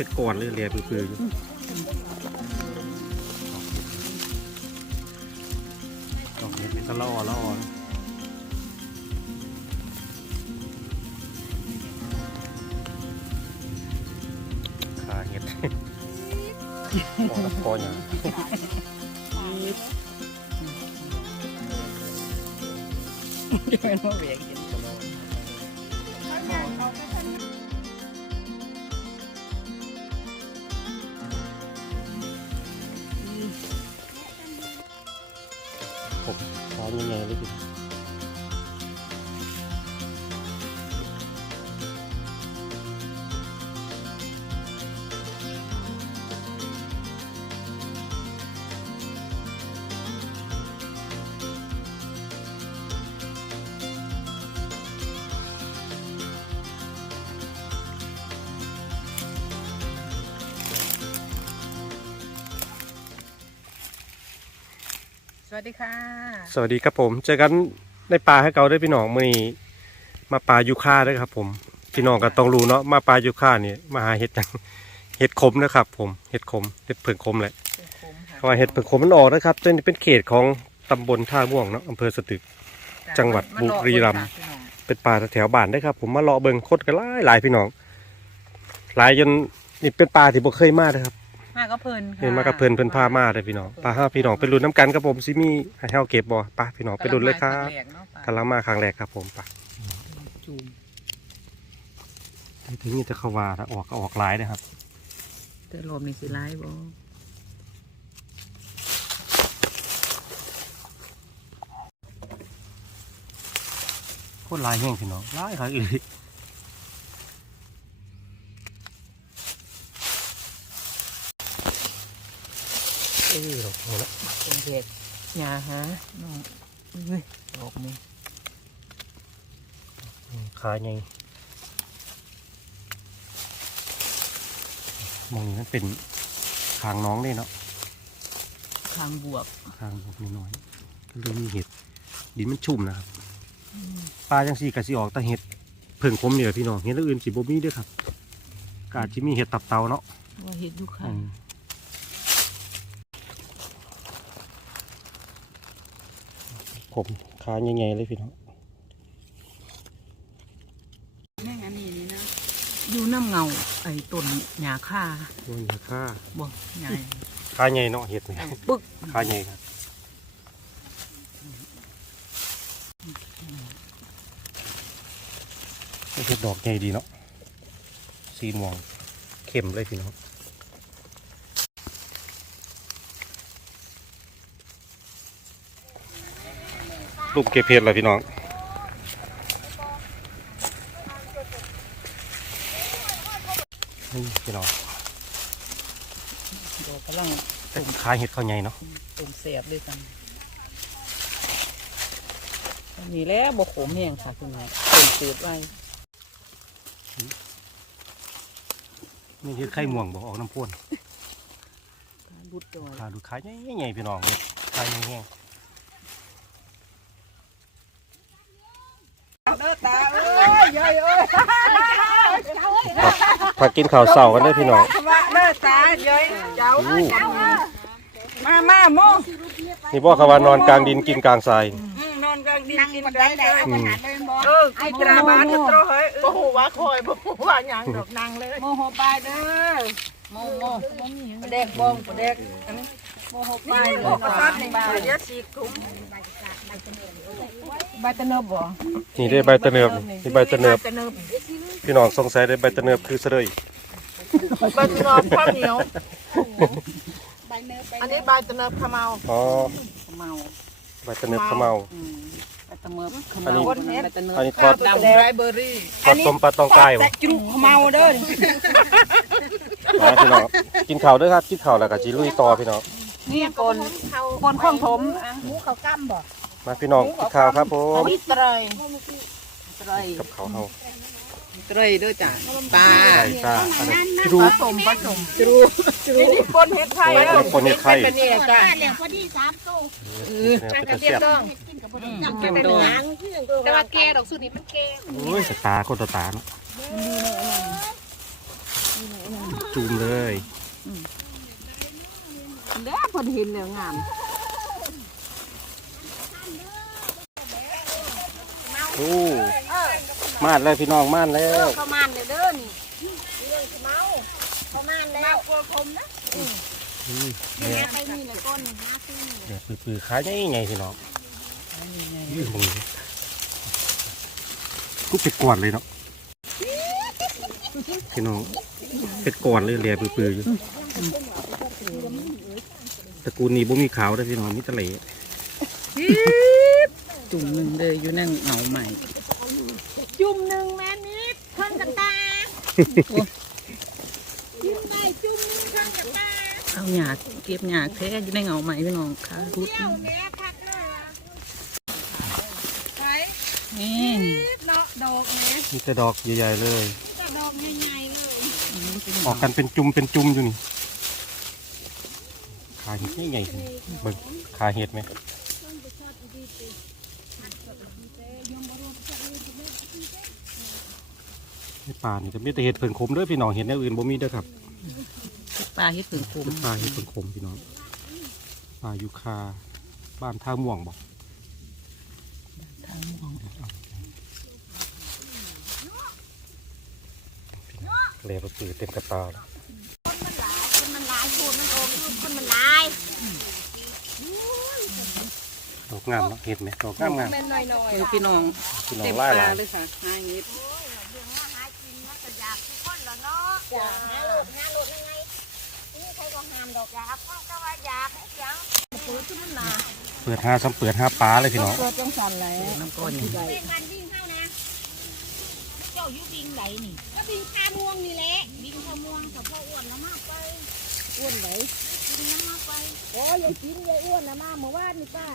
เป็นก้อนเลยเรียบปื้อๆอยู่ดอกเห็ดนี่ก็ล่อล่อขาเห็ดพอแล้วพออย่างจะเป็นว่าเวียงกิน วัสดีค่ะ สวัสดีครับผม เจอกันในป่าให้เก่าได้อพี่น้องมื่อนี้มาป่ายูคาด้วยครับ ผมพี่น้องก็ต้องรู้เนาะมาป่ายูคาเนี่ยมาหาเห็ดหยังเห็ดขมนะครับ ผมเห็ดขมเห็ดเผือกขมแหละเป็นคมค่ะเพราะว่าเห็ดเผือกขมมันออกนะครับจนเป็นเขตของตำบลท่าม่วงเนาะอำเภอสตึก จังหวัดบุรีรัมย์เป็นป่าแถวๆบ้านได้อครับ ผมมาเลาะเบิงโคตรกันหลายหลายพี่น้อง หลายจนนี่เป็นป่าที่บ่เคยมาเลยครับ มาก็เพลินค่ะเห็นมากับเพิ่นเพิ่นพามาเลยพี่น้องปลาห้าพี่น้องไปลุ้นน้ำกันครับผมซิมีให้เฮาเก็บบ่ไปพี่น้องไปลุ้นเลยครับกำลังมาแรกเนาะป่ะกำลังมาครั้งแรกครับผมไปจูมถึงนี่จะเข้าว่าถ้าออกก็ออกหลายนะครับแต่ลมนี่สิร้ายบ่โคตรหลายแห้งพี่น้องหลายครับอีก เอ้ยดอกโหละเป็นเด็กยาฮะน้องเฮ้ยดอกนี่ขาใหญ่มองนี่มันเป็นคางน้องได้เนาะทางบวกคางบน้อยๆก็เลยมีเห็ดดินมันชุ่มนะครับปลาจังสีกะสิออกแต่เห็ดเพิ่งคมเนี่ยพี่น้องเห็ดอื่นสิบ่มีเด้วยครับกอาจจะมีเห็ดตับเตาเนาะว่าเห็ดอยู่ค่ะ อืม ผมขาใหญ่ๆเลยพี่น้องแม่งอันนี้นี่นะอยู่น้ำเงาไอ้ต้นหญ้าค่าโอ้ยขาบ่ใหญ่ขาใหญ่เนาะเห็ดนี่ปึ๊กขาใหญ่ครับเห็ดดอกใหญ่ดีเนาะสีม่วงเข้มเลยพี่น้อง ลูกเก็บเห็ดเลยพี่น้องนี่พี่น้องดอกกำลังแต่ขายเห็ดเขาใหญ่เนาะตุ่มเสียบด้วยกันอันนี้แหล้วบ่ขมแห้งค่ะคุณแม่ตุ่มเสียบไว้นี่คือไข่ม่วงบอกออกน้ำพ่นบุดจอยขาดูขายใหญ่ๆพี่น้องเลยขายแห้งเด้อตาเอ้ยยายเอ้ย ๆ พักกินข้าวเสากันเด้อพี่น้องว่าเด้อตายายเจ้าอู้มามาโมนี่บอกเขาว่านอนกลางดินกินกลางทราย อืมนอนกลางดินกินได้ได้อืมเออไอ้ตราบานตรเฮ้ยบ่ฮู้ว่าคอยบ่ฮู้ว่าหยังดอกนางเลยโมโหไปเด้อโมโมประเด็กบองประเด็กอันนี้โมโหไปโมกระซัดนี่บาเดี๋ยวสีคุ้มใบตะเนิบบ่นี่ได้ใบตะเนิบนี่ใบตะเนิบตะเนิบ พี่น้องสงสัยได้ใบตะเนิบคือเสลยใบตะเนิบข้าวเหนียวอันนี้ใบตะเนิบขมเมาอ๋อขมเมาใบตะเนิบขาวเมาอืมใบตะเนิบขมอันนี้เมาใบตะเนิบอันนี้ทอดดำไรเบอร์รี่ทอดต้มปลาตองไก่บ่จุกขมเมาเด้อมาพี่น้องกินข้าวเด้อครับกินข้าวแล้วก็จิลุยต่อพี่น้องนี่กนกนข้องผมอะหมูเขากั้มบ่มาพี่น้องกินข้าวครับผมมิตรยตรยกับข้าวเฮา ตรยด้วยจ้ะปลาไก่ซ่าอันนั้นพี่ดูผสมผสมจรูจรูนี่ปนเห็ดไข่โอ้ยปนเห็ดไข่เป็นเนี่ยจ้ะเหลียวพอดีสามตู้เนี่ยเป็นตะเสียบกินกับพอดีจำเป็นหางที่อย่างตัวแต่ว่าแกดอกสุดนี้มันแกโอ้ยสตาร์คนตาตาเนาะจูมเลยเด้อเพิ่นเห็นแล้วงามโอ้ มาดเลยพี่น้องมาดแล้วประมาณเลยเด้อนี่เรื่องเมาประมาณแล้วกลัวคมนะอืมนี่เนี่ยไปนี่เลยก้นหาซื้อนี่เนี่ยปือๆขาใหญ่ไงพี่น้องยืดมึงกูเป็ดก่อนเลยเนาะพี่น้องเป็ดก่อนเลยเหลียปือๆอยู่ตระกูลนี้บ่มีขาวเด้อพี่น้องมีแตะเหลจุ่มหนึงเลยอยู่นั่นเหงาใหม่จุ่มหนึ่งแม่นิดเครื่องกันตาจุ่มได้จุ่มหนึ่ง เครื่องกันตาเอาหยาเก็บหยาแท้อยู่ในเหงาใหม่พี่น้องค่ะรุดเจ้าแม่พักเลยนี่เนาะดอกแม่มีแต่ดอกใหญ่ๆเลยจะดอกใหญ่ๆเลยออกกันเป็นจุ่มเป็นจุ่มอยู่นี่ขาเห็ดนี่ไงเบิ่งขาเห็ดไหมใน ป่านี่ก็มีแต่เห็ดเพิ่งขมเด้อพี่น้องเห็ดแนวอื่นบ่มีเด้อครับปลาเฮ็ดผึ่งคมปลาเห็ดเพิ่งขมพี่น้องปลายูคาบ้านท่าม่วงบอกทางมองเลยเราปือเต็มกระตาแล้วคนมันหลายคนมันหลายคนมันโอมคนมันหลายดอกงามเนาะเห็ดไหมดอกงามงามเออพี่น้องพี่น้อเต็งมไล่ปหลาลายเลยค่ะหาเฮ็ด หากินมันก็อยากทุกคนแล้ว เนาะอยากหาโลดหาโลดยังไงนี่ใครก็ห้ามดอกอยากก็ว่าอยากให้เสียงเปิดที่มันหนาเปิดห้าซ้ำเปิดห้าปลาเลยพี่น้องเกิดจังสันแล้วน้ำก้อนนี่เป็นการวิ่งเข้านะเจ้าอยู่วิ่งไหนนี่ก็วิ่งคาม่วงนี่แหละวิ่งคาม่วงกับพ่ออ้วนแล้วมากไปอ้วนไหนกินยังมากไปโอ้ยายกินยายอ้วนนะมาเมื่อวานนี่ป้า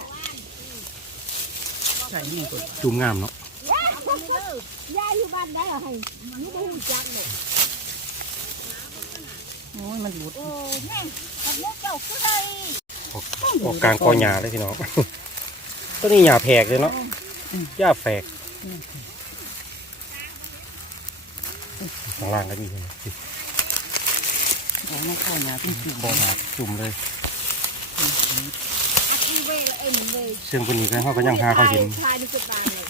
ใส่นี่ก่อนจุ่มงามเนาะยายอยู่บ้านได้เหรอให้ไมันไม่รู้จักเลย มันหลุดโอ้แม่กับลูกเจ้าคือไงออกออกกลางกอหญ้าเลยพี่น้องต้นนี้หญ้าแผกเลยเนาะหญ้าแฝกข้างล่างก็มีเห็นไหมโอ้ยน้ำข้าวหยาพี่จุ่มบ่อหาจุ่มเลยอัดอีเวลเอ็นเลยเชื่องคนนี้ก็เขาก็ยังหาเขาเห็นชายนี่จุดบานเลย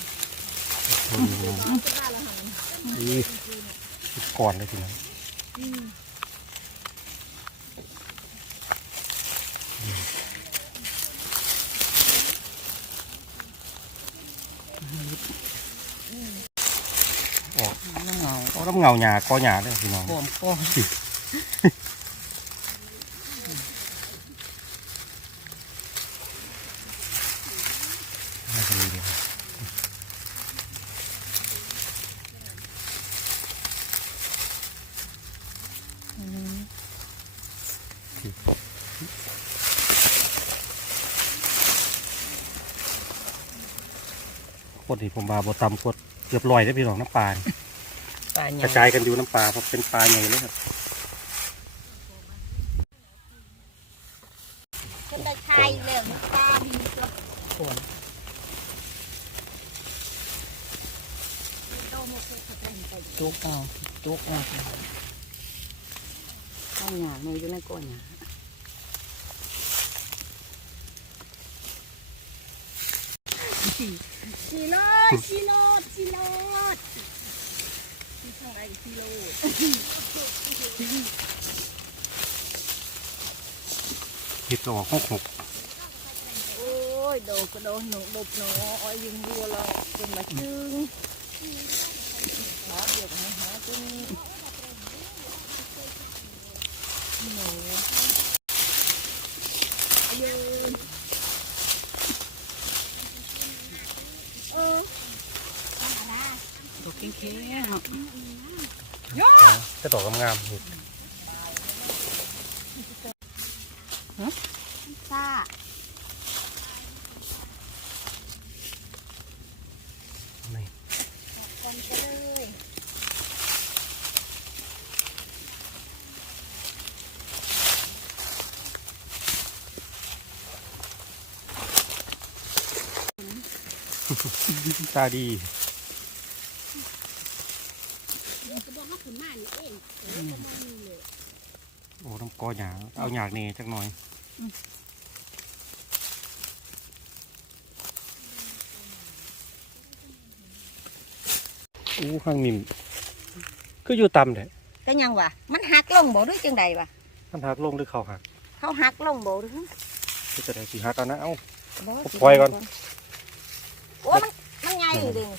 คนนี้นะ จุดบานละหัน นี่ก่อนเลยพี่น้อง ออกน้ำเงาเอาน้ำเงาหญ้ากอหญ้าเลยพี่น้อง ปอมก้อน น่าจะมีเลย โคตรที่ผมบาบตำกดเกือบลอยได้อพี่น้องน้ำปลานี่ปลาหกยาระจายกันอยู่น้ำปลาเพราะเป็นปลาใหญ่เลยครับคนได้ชายเลยมันตาดีกับคนโตโมเสกเป็นไปจุกเอาจุกเอาข้าวหยาในอยู่ในก้อนหยา ชิโลดชิโลดชิโลดที่ทางไอชิโลดเห็ดก็อกหกหกโอ้ยโดกระโดดหนุบหนูอ้อยยิงวัวเราเป็นมาจึงหาเดียวกันหาจนหนูยืนเออ ดอก เค็งๆเนาะจะดอกงามๆเห็ดซ่านี่คนไปเลยตาดี จะบอกว่าขุนมานี่เองเออประมาณนี้เลย โอ้ต้องกอหยาเอาหยากนี่จักหน่อยอู้ข้างนิ่มก็อยู่ต่ำแหละก็ยังวะมันหักลงบ่หรือจังใดวะมันหักลงหรือเขาหัก เขาหักลงบ่หรือก็จะได้สีหักเอานะเอ้าบ่ปล่อยก่อนโอ้มันมันใหญ่เด้ง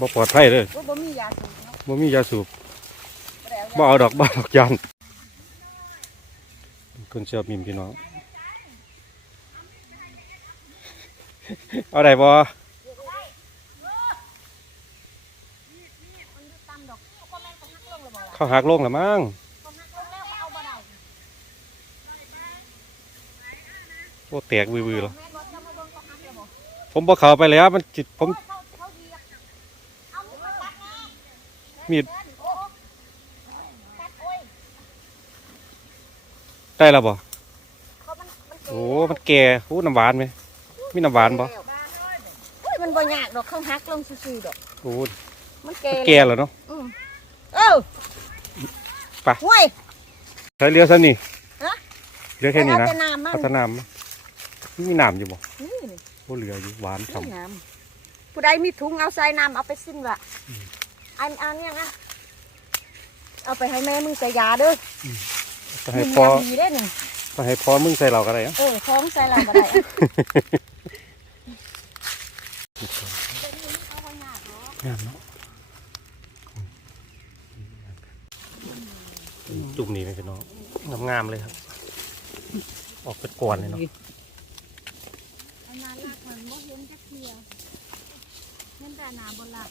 บ่ปลอดภัยเลยโอ้บ่มียาสูบเนาะบ่มียาสูบบ่ได้เอายาบ่เอาดอกบ่เอาดอกยัน นเชื่อมิมพี่น้อง เอาไหนบ่เขาหักโลรือมั้งโอ้แตกบือๆหรอผมบอกเขาไปแล้วมันจิตผมมีด ได้แล้วบ่เขามันมันเก๋โอ้ มันแก่โอ้น้ำหวานไหมมีน้ำหวานบ่โอ้ยมันบ่ยากดอกเขาหักลงซื่อๆดอกโอ้มันแก่แก่แล้วเนาะอืมเออไปห้วยใช้เรือซะนี่ฮะเรือแค่นี้นะเอาแต่น้ำมันพัฒนามมีน้ำอยู่บ่นี่นี่โอ้เรืออยู่หวานฉ่น้ำผู้ใดมีถุงเอาใส่น้ำเอาไปสิ้นวะอันเอาเนี่ยนะเอาไปให้แม่มึงใส่ยาเด้อำจะให้มึงพอยาดีได้หนึ่งจะให้พอมึงใส่เราก็ได้อะเออท้องใส่เราบ่ได้อะงามเนาะจุ่มนี่ไหมพี่น้องงามๆเลยครับ ออกเป็นกวนเลยเนาะเอานาลากมันบ่เห็นจักเทียเห็นแต่นาบนหลัก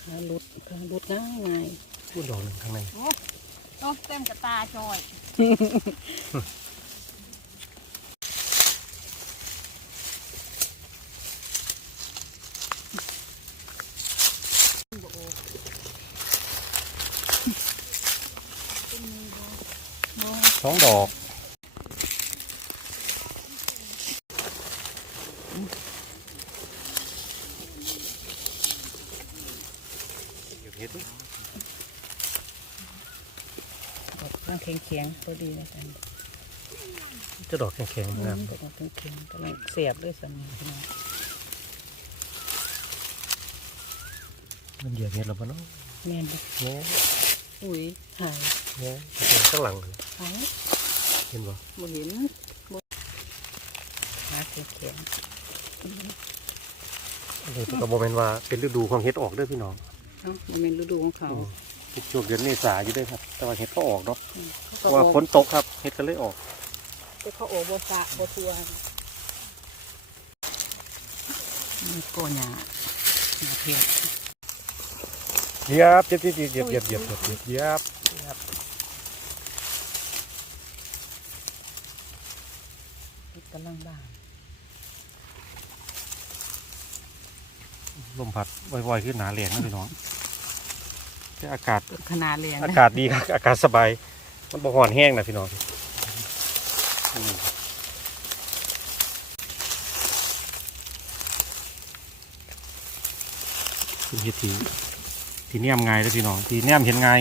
ขาลุดขาลุดง่ายง่ายพูดดอกหนึ่งข้างในต้ องเต็มกับตาจอยสองดอก ข้างแข็งแข็งพอดีนะกันจะดอกแข็งๆงามกำลังแข็งแข็งกำลังเสียบด้วยสันนี่พี่น้องมันเหยียบเห็ดแล้วปะเนาะแม่นบ่โง่อุ้ยหายโง่เห็นข้างหลังเลยหายเห็นบ่บ่เห็นบ่ขาแข็งแข็งเลยก็บอกเป็นว่าเป็นฤดูของเห็ดออกเด้อพี่น้องเอ้ามันเป็นฤดูของเขาอืมช่วงเดือนเมษาอยู่เด้วยครับ แต่ว่าเห็ดก็ออกเนาะพรว่าฝนตกครับเห็ดก็เลยออกเห็ดก็ออกบัวฟ้บัวทัวมีโกนหยาหยเพียบเหยียบเหยียบเหยียบเหยียบเหยียบเหยียบเหยียบกำลังบางลมพัดบ่อยๆขึ้นหนาเหรียญนะพี่น้อง อากาศขนาดเลยอานะกาศดีครับอากาศสบาย มันบ่ร้อนแห้งนะพี่น้องอืมเป็นเฮ็ดทีทีเนี่ยมง่ายเลยพี่น้องทีเนี่ยมเห็นง่าย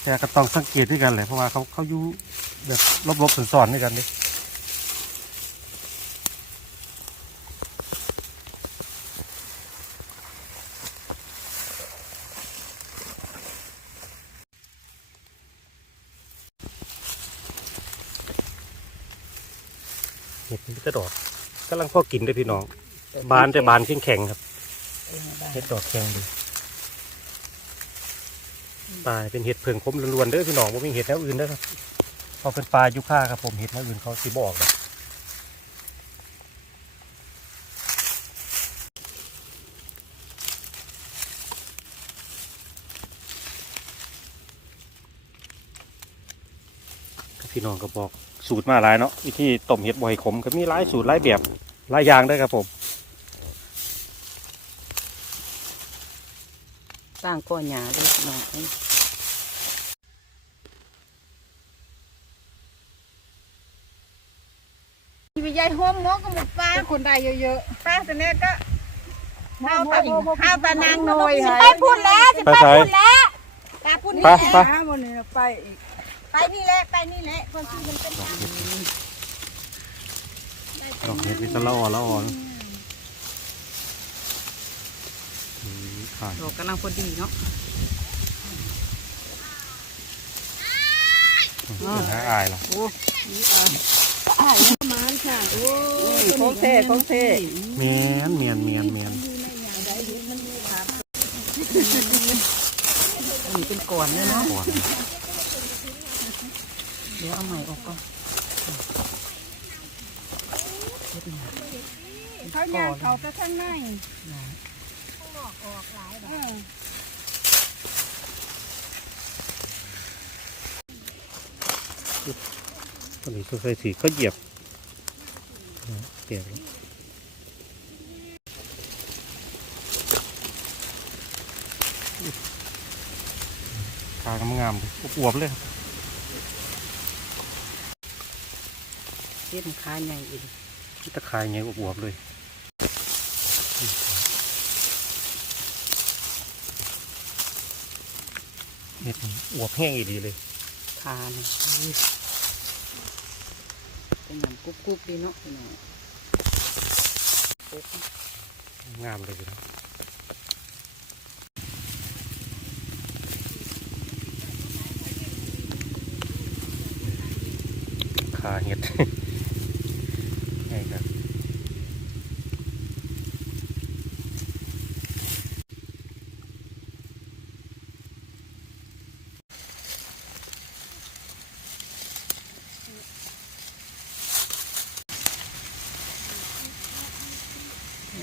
แต่ก็ต้องสังเกตด้วยกันแหละเพราะว่าเขาเขาอยู่แบบลบๆสอนๆด้วยกันเด้เห็ดมันจะดอกกำลัง พอกินเลยพี่น้อง บานแต่บานแข็งๆครับเห็ดดอกแข็งดีปลาเป็นเห็ดเพิงคมล้วนๆเด้อพี่น้องว่ามีเห็ดแนวอื่นเด้อครับพอเป็นปลายุค่าครับผมเห็ดแนวอื่นเขาสิบออกแบบพี่น้องก็บอกสูตรมาหลายเนาะวิธีต้มเห็ดบ่อยขมก็มีหลายสูตรหลายแบบ หลายอย่างเด้อครับผมสร้างก็หยาด้วยพี่น้องมีใหญ่โฮมหมอก็หมดปลาคนได้เยอะปลาตัวนี้ก็ข้าวปลาข้าวปลานางน้อยสิไปพูดแล้วสิไปพูดแล้วปลาพูดไปนี่ไปๆบนนี้ไปอีกไปนี่แหละไปนี่แหละคนที่มันเป็น ดอกเห็ดดอกเห็ดมีแตะละอ่อละอ่อนอืมขาดดอกกำลังพอดีเนาะเป็นหาอายล่ะโอ้ยอะประมาณค่ะ โอ้ยของเท่ของเท่เมียนเมียนเมียนเมียนอันนี้เป็นก่อนเลยเนาะก่อนเดี๋ยวเอาใหม่ออกก่อน เขาย่างเขาไปข้างในตอนนี้ก็เคยสีเขาเหยียบเตียงแล้วขางามๆเลยอวบๆเลยครับเทียมขาใหญ่อีกตะคายไงอวบๆเลย เห็ดนี่อวบแห้งอีดีเลยขาเนี่ยเป็นหนังกุ๊กกุ๊กดีเนาะพี่น้องกุ๊กงามเลยพี่น้องขาเห็ด ไงครับ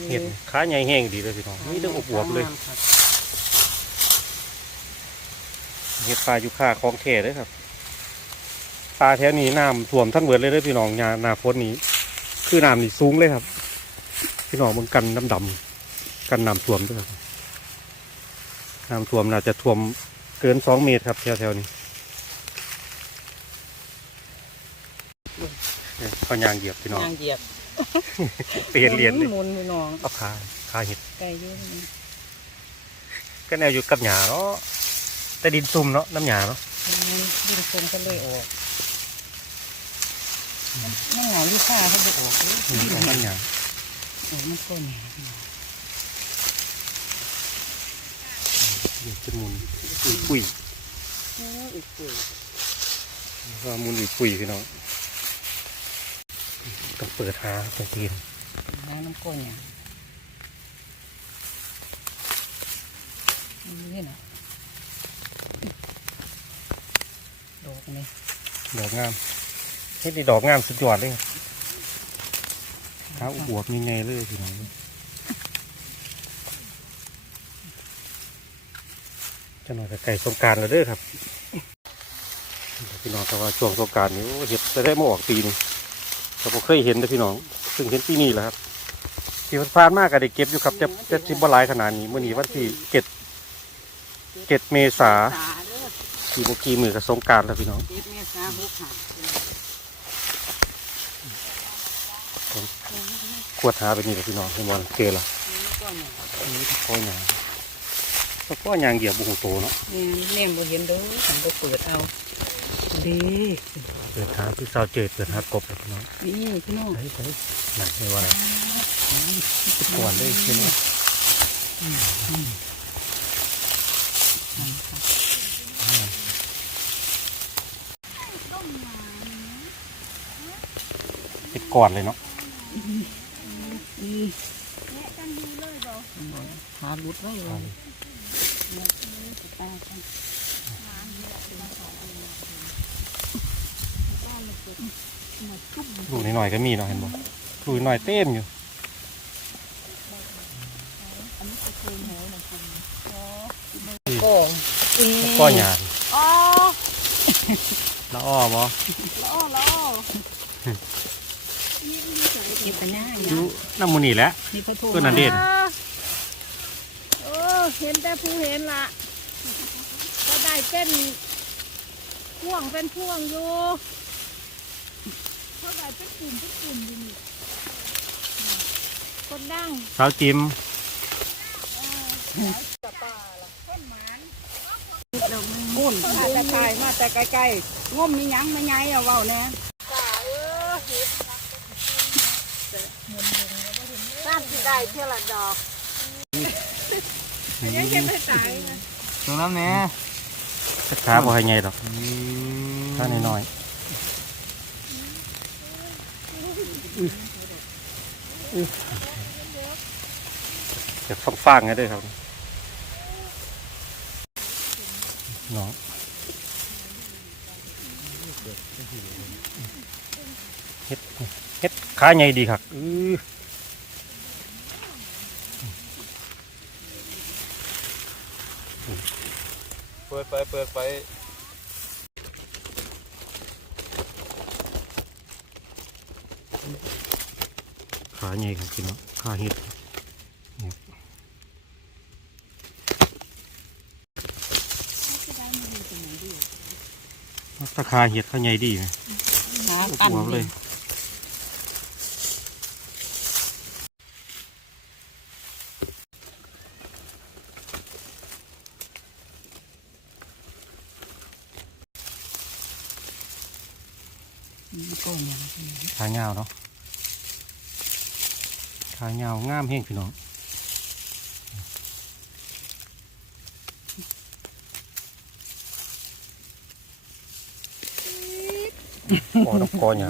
เห็ด ขาใหญ่แห้งดีเลยพี่น้องนี่เรื่องอวบๆเลยเห็ดปลายุค่าคลองเทเลยครับปลาแถวนี้น้ำท่วมทั้งเบิดเลยเด้อพี่น้องยาหนาฝนนี้ คือน้ำนี่สูงเลยครับ พี่น้องมันกันดำๆกันน้ำท่วมด้วยครับน้ำท่วมน่าจะท่วมเกินสองเมตรครับแถวๆนี้เนี่ยเขายางเหยียบพี่น้องยางเหยียบ เปลี่ยนเหรียญหมุนพี่น้องเอาขาขาเห็ดไก่ยอะนี่ก็แนวอยู่กับหยาเนาะแต่ดินซุ่มเนาะน้ำหยาเนาะดิ้นทรงก็เลยออกนั่งเหงาอยู่ข้าเขาบอกออกน้ำหยาโอ้มันก็เนี่ยเดี๋ยวจะมุนปุ้ยปุ๋ยว่าหมุนปุ้ยพี่น้อง ต้องเปิดหาเป็นทีนน้ำน้ำก้นเนี่ยนี่นะดอกนี่ดอกงามเฮ็ดนี่ดอกงามสุดยอดเลยครับขาอวบยังไงเลยพี่น้องจะหน่อยกับไก่สงกรารแล้วเด้อครับพี่น้องก็ว่าช่วงสงกรารนี่โอ้เห็ดจะได้มาออกปีนี้ แต่ผมเคยเห็นนะพี่น้องเพิ่งเห็นปีนี้แหละครับที่ผ่านๆมากก็ได้เก็บอยู่ครับจะจะชิมบหลายขนาดนี้เมื่อนี้วันที่เจ็ดเจ็ดเมษาสาเด้อขี่โมกีมือกับสงกรารแล้วพี่น้องเจ็ดเมษาหกหาขวดหาไปนี่แหละพี่น้องเห็นวันเจอละก็เนี่ยนี่ตะก้อยยา งตะก้อยยางเหยียบบุหูโตเนาะเนี่ยเนี่ยบ่เห็นเด้อฉันก็เปิดเอาดีเปิดหาพี่สาวเจอเปิดหากบเลยพี่น้องนี่พี่น้องเฮ้ยเฮ้ยหนักเลยว่าอะไรตะก่อนเลยใช่ไหมเป็นก่อนเลยเนาะหาลุดไว้เลย ลูกน้อยๆก็มีเนาะเห็นบ่ลูกน้อยเต้มอยู่ก็อีตะก้อยยางอ๋อละอ้อบ่ล้อล้อเก็บปัญญาอยู่น้ำมูนี่แหละนี่พระโทก็นั่นเด่นโอ้ เห็นแต่ผู้เห็นละก็ได้เป็นพ่วงเป็นพ่วงอยู่เท่าไหร่เป็นกลุ่มเป็นกลุ่มอยู่นี่คนดังสาวจิมต้นหมานเรามุ่นมาแต่ไกลมาแต่ไกลๆงมมีหยังไม่ไงเอาเว้าแน่บ้านที่ได้เท่าละดอก ตรงนั้นแม่ขาบ่ให้ใหญ่ดอกขาน้อยๆเดี๋ยวฟังๆกันด้วยครับน้องเฮ็ดเฮ็ดขาใหญ่ดีครับอื้อ เปิดไปเปิดไป ขาใหญ่ครับพี่น้องขาเห็ด ถ้าขาเห็ดเขาใหญ่ดีไหมหาหัวเลยก้อนหยังขาเงาวเนาะขาเงาวงามแห้งพี่น้อง กอดอกกอหยา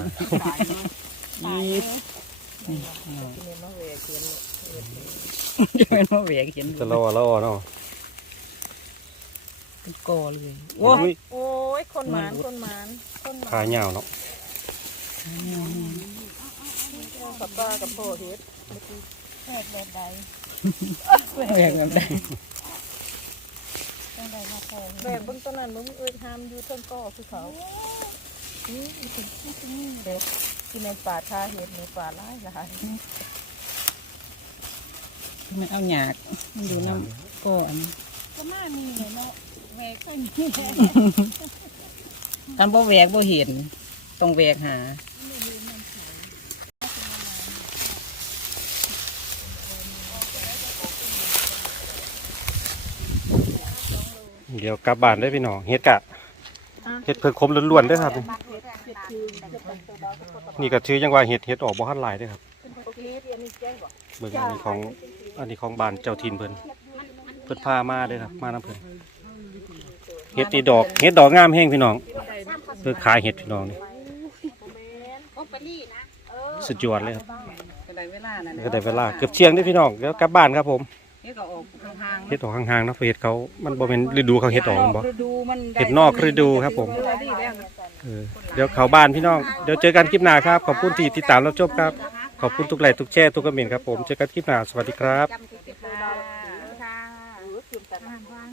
นี่จะเป็นว่าแหวกเห็นจะรอรอเนาะเป็นกอเลยโอ้อุ้ยโอ้ยคนหมานคนหมานคนหมานขาเงาวเนาะกับป้ากับพ่อเฮ็ดแพทย์แบบใดแหวกแบบใดแบบเบิ่งต้นนั้นมึงเอ้ยห้ามอยู่เทิงก่อคือเขานี่ เด็กกินในป่าทาเฮ็ดในป่าหลายหลายมันเอาหยากมันดูน้ำก้อนก็น่ามีเนาะแหวกก็มีกันบ่แหวกบ่เห็นต้องแหวกหาเดี๋ยวกลับบ้านได้พี่น้องเฮ็ดกะ เฮ็ดเพิ่งคมล้วนๆได้อครับ นี่ก็ถือยังว่าเฮ็ดเฮ็ดออกบ่ทันหลายเด้อครับเบิ่งอันนี้ของอันนี้ของบ้านเจ้าถิ่นเพิ่นเพิ่นพามาเด้อครับ มานํเพิ่นเฮ็ดนี่ดอกเฮ็ดดอกงามแฮงพี่น้องเพิ่นขายเฮ็ดพี่น้องนี่โอ้ปนี่นะสุดยอดเลยครับก็ได้เวลานั่นก็ได้เวลาเกือบเที่ยงเด้อพี่น้องเดี๋ยวกลับบ้านครับผม เฮ็ดก็ออกห่างเฮ็ดออกห่างๆเนาะเพราะเฮ็ดเขามันบ่แม่นฤดูเขาเฮ็ดออกแม่นบ่ฤดูมันได้เฮ็ดนอกฤดูครับผมเออเดี๋ยวเข้าบ้านพี่น้องเดี๋ยวเจอกันคลิปหน้าครับ ขอบคุณที่ติดตามรับชมครับ ขอบคุณทุกไลค์ทุกแชร์ทุกคอมเมนต์ครับผมเจอกันคลิปหน้าสวัสดีครับ